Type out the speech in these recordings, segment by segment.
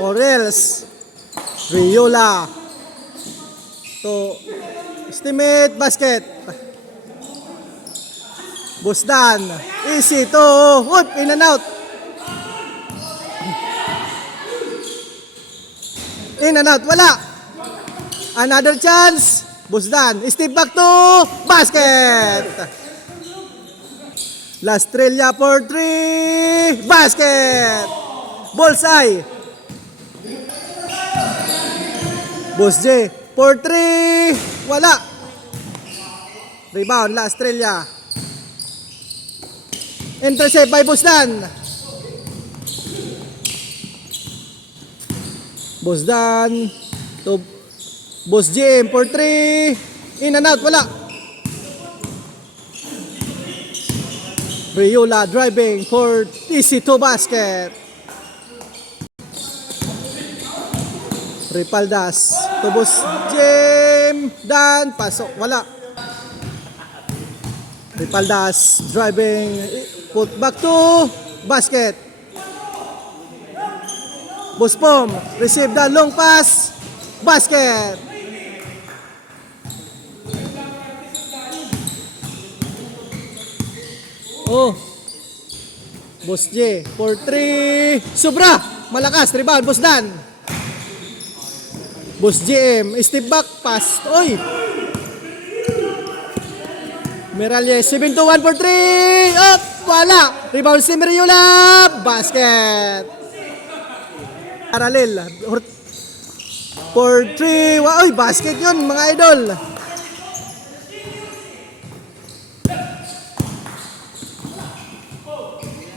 Orels. Riola. To estimate basket. Busdan. Easy to. Whoop, in and out. In and out. Wala. Another chance. Busdan. Step back to basket. Lastrella for 3. Basket. Bullseye. Boss J for 3. Wala. Rebound Lastrella. Intercept by Busdan. Busdan to Boss JM for 3. In and out. Wala. Riola driving for easy to basket. Ripaldas to Boss JM. Dan. Pasok. Wala. Ripaldas driving. Put back to basket. Buspom, receive the long pass. Basket. Oh. Boss J for 3. Sobra. Malakas. Rebound. Boss Dan. Boss JM. Step back. Pass. Oy. Miralles. 7-1 for 3. Up. Wala. Rebound si Riola. Basket. Parallel. For 3. Uy, basket yun mga idol.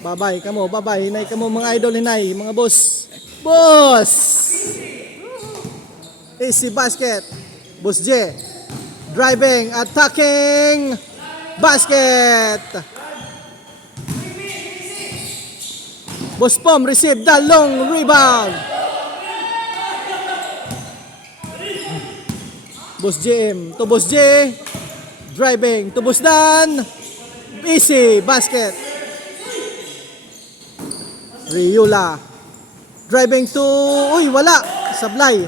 Babay kamo, babay. Hinay kamo mga idol, hinay. Mga boss. Boss! Easy basket. Boss J. Driving, attacking. Basket. Boss Pom receive the long rebound. Boss JM to Boss J. Driving to Boss Dan. Easy basket. Riola. Driving to... Uy, wala. Sablay.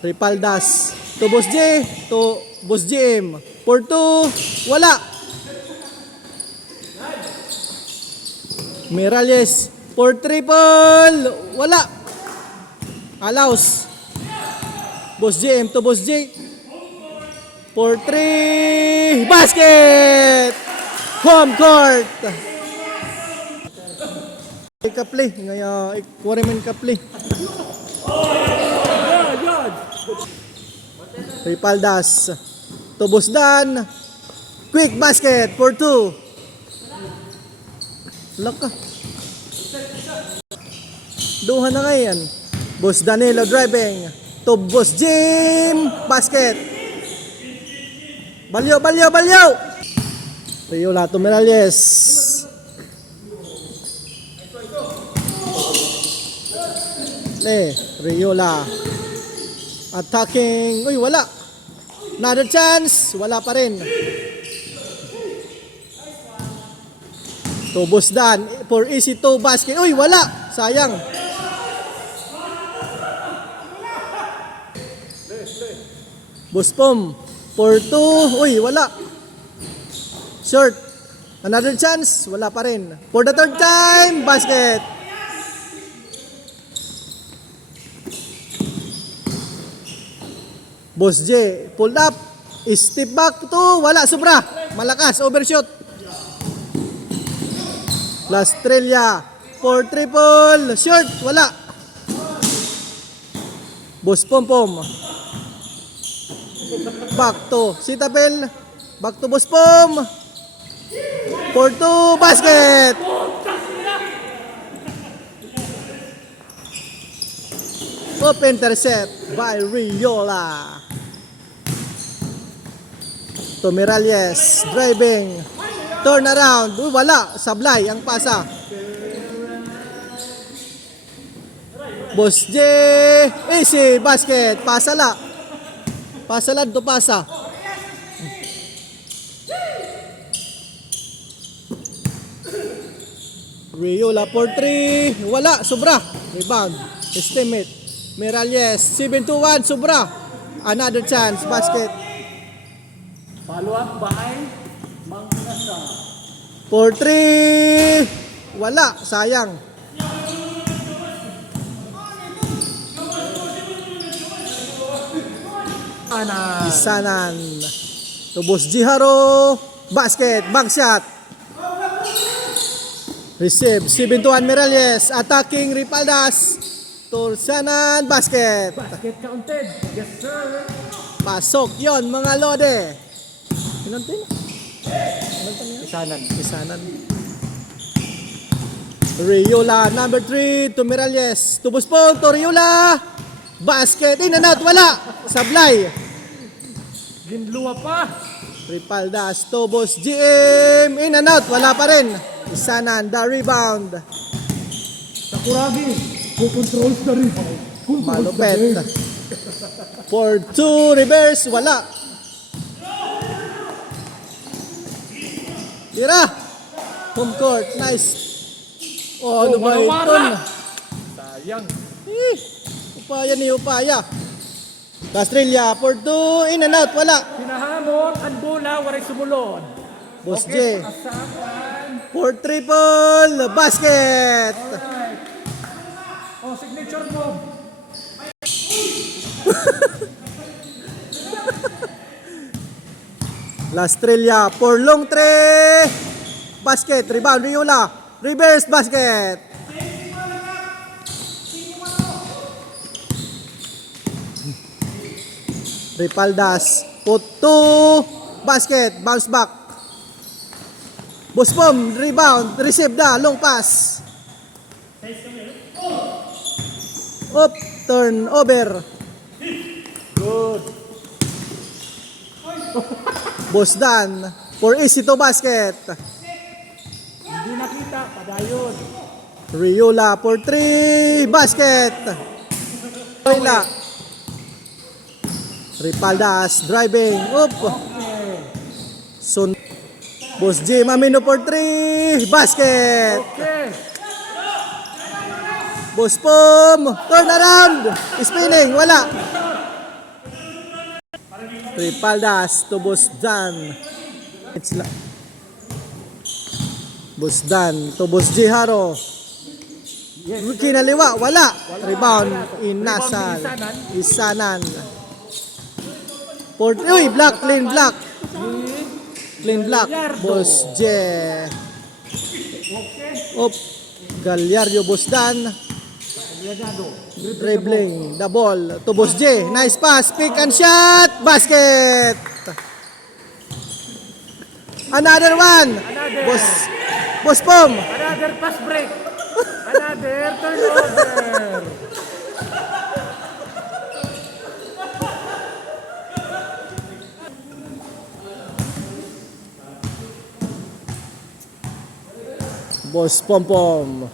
Ripaldas to Boss J. To Boss JM. For 2. Wala. Miralles for triple. Wala. Allows. Boss JM to Boss J. For 3. Basket. Home court. Ikaplay. Ngaya, ikwaremen kaplay. Ripaldas to Boss Dan. Quick basket for 2. Laka. Duha na ngayon. Boss Danilo driving to Boss Jim. Basket. Balyo, balyo, balyo. Riola to Miralles. Riola. Attacking. Uy, wala. Another chance. Wala pa rin. To Boss Dan for easy to basket. Uy, wala. Sayang. Boss Pom for 2. Uy, wala. Short. Another chance. Wala pa rin. For the third time. Basket. Boss J. Pulled up. Step back to. Wala. Sobra. Malakas. Overshot. Lastrella for triple. Short. Wala. Boss Pompom. Back to Sitapel. Back to Boss Pom. For 2. Basket. Open intercept by Riola. To Miralles. Driving. Turn around. Uy, wala. Sablay ang pasa. Boss J. Easy basket. Pasala. Pasalad to pasa. Riola for 3. Wala, sobra. Rebound. Estimate. Miralles, 7-1, sobra. Another chance, basket. Follow up by Mangnasa. For 3. Wala, sayang. Ana. Isanan. Tubos Jiharo. Basket, bank shot. Receive, 7-1 Miralles. Attacking Ripaldas. Torsanan, basket. Basket counted. Yes, sir. Pasok yon mga lode. Ilan tin? Isanan. Isanan. Riola, number 3 to Miralles. Tubos po, to Riola. Basket, in and out, wala. Sablay. Ginluwa pa. Ripaldas, Tobos, GM, in and out, wala pa rin. Isanan, the rebound. Sakuragi. Who controls the rebound? Malupet. For 2, reverse, wala. Tira. Home court, nice. Oh, ano ba ito? wala. Sayang. Upaya ni Upaya. Castrilla, for 2, in and out, wala. Hinahamon ang bola, waray sumulod. Boss Okay, J. asapan. For triple, basket. Alright. Oh, signature move. Lastrilla, for long 3. Basket, rebound, Riola. Reverse basket. Ripaldas, put 2. Basket, bounce back. Buspom, rebound, receive da, long pass. Up, turn over. Good. Bosdan, for easy to basket. Hindi nakita, padayon. Riola for 3, basket. Riola. Ripaldas, driving, up. Okay. Sun. Boss J, Mamino for 3, basket. Okay. Boss Pom, turn around, spinning, wala. Ripaldas to Bosdan. It's la. Bosdan to Boss J Haro. Yes. Kinaliwa, wala. Rebound, Inasal. Isanan. Isanan. For, uy, black, clean black. Clean black, Boss J. Okay. Up, Gallardo Bosdan. Aliagado. Dribbling, the ball to Boss J. Nice pass, pick and shot, basket. Another one. Boss Pom. Another pass break. Another turnover. Boss Pom Pom.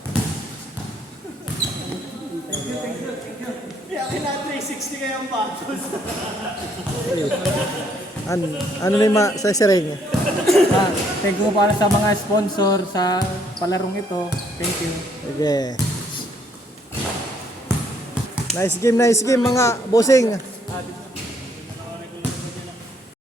Ano ni ma sa sering? Thank you para sa mga sponsor sa palarong ito. Thank you. Okay. Nice game mga bossing.